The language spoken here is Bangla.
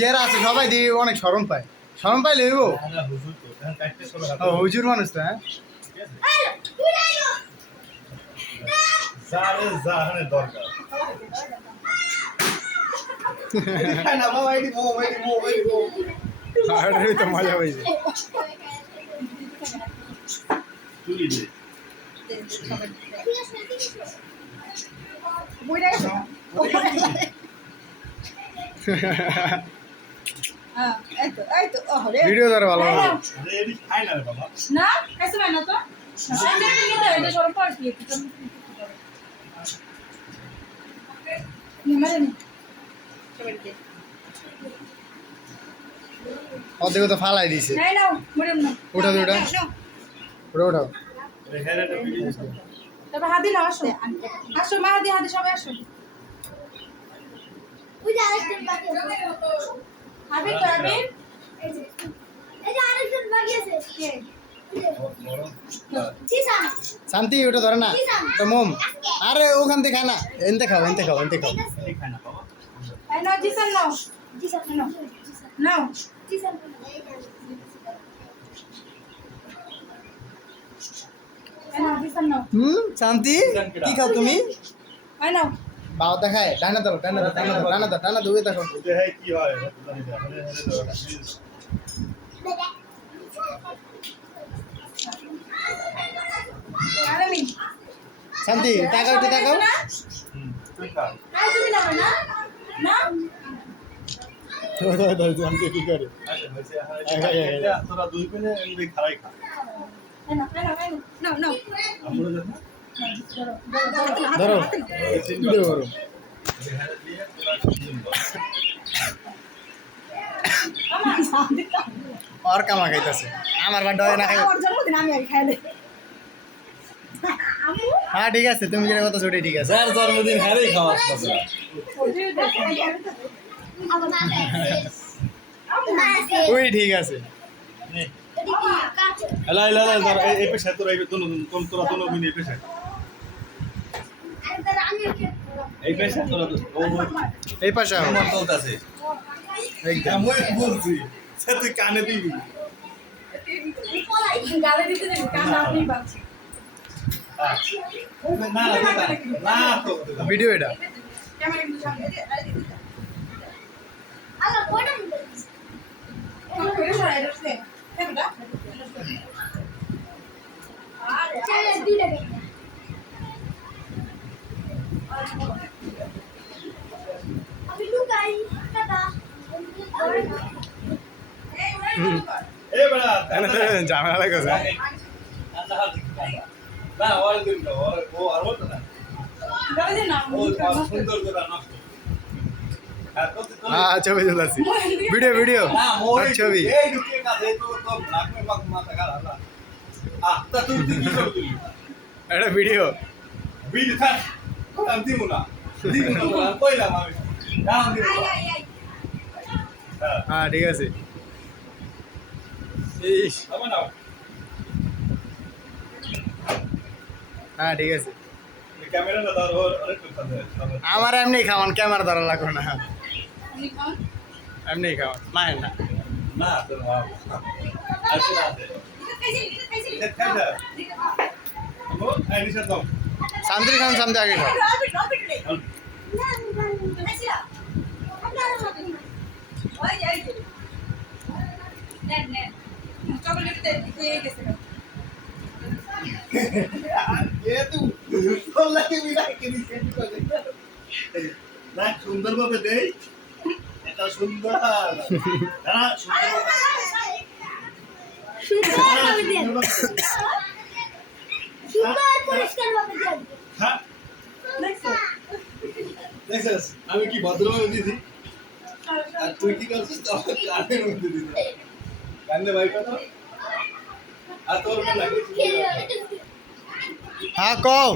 জেরা আছে সবাই দিয়ে অনেক শরম পায়, শরম পাইলে হুজুর মানুষ তো। হ্যাঁ তো মজা হয়েছে। ভিডিও ধরো ভালো না খাইছো না তো এটা সরম পাস দিয়ে অর্ধেক তো ফালাই দিছে। ওটা ওটা ওটা ওঠাও। তারপর হাতি নাও, আসো আসো মা, হাতি হাতি সবাই আসো। হাবিব তো হাবিব এই যে আরেকজন বাকি আছে কে চিসান শান্তি ওটা ধরে না, ওটা মোম। আরে ওখান থেকে খায় না, এনতে খাও এনতে খাও এনতে খাও। এই নাও চিসান, নাও চিসান, নাও নাও চিসান। শান্তি কি খাও তুমি? এই নাও বাও দেখায় ডানা দাও ডানা দাও ডানা দাও ডানা দাও ডানা দাও দেখো কি হয় শান্তি তাকাও একটু তাকাও। তুমি নাও না না শান্তি কি করে তোরা দুই পেনে খারাই খা নাও নাও ধরো ভিডিও করো। আর কামা খাইতেছে আমার বাড়ি হয় না খাই। হ্যাঁ ঠিক আছে, তুমি যেটা কথা ছুটি ঠিক আছে। যার জন্মদিন হারেই খাওয়া ওই ঠিক আছে। এলা এলা এলা এই পেশা তোরা তোরা তো নবীন এই পেশা তোরা এই পাশে আও। আমার চলতেছে একদম মই বলছি সে তুই কানে দিবি গালে দিতে দেন, কান আপনি বাঁচি না না তো ভিডিও এটা ক্যামেরা কিন্তু সামনে আল্লাহ কোটা নিতে করে সরাই দিতে কেমনটা আরে চলে দিলে আমি লুকাই কাটা এই বড়া ঝামেলা লাগছে। না ওর দিন ও আর বলতো না গালে দিন না ও সুন্দর করে নষ্ট হ্যাঁ ছবি তুলছি, ভিডিও ভিডিও ছবি। এই ঢুকে কাছে তো তো নাক মে মাথা গালা না তা তুই কি করবি এটা ভিডিও ভিডিও থাক আমি দিমু না কইলাম আমি দাম দিব হ্যাঁ ঠিক আছে। ইস আমার নাও হ্যাঁ ঠিক আছে। ক্যামেরা না ধরো অনেক কথা আমার এমনি খাওয়ান, ক্যামেরা ধরা লাগবে না, এমনি খাওয়ান মায়ের না। না তো আচ্ছা আছে খাইদা ও আই নিশা দাও শান্তি খান সামনে আগে খাও। না সুন্দর ভাবে দেই এটা সুন্দর আমি কি ভদ্রভাবে দিছি আর তুই কি করছিস কানের মধ্যে দিস কান্দে ভাই কত আর তোর মনে লাগে হ্যাঁ কও।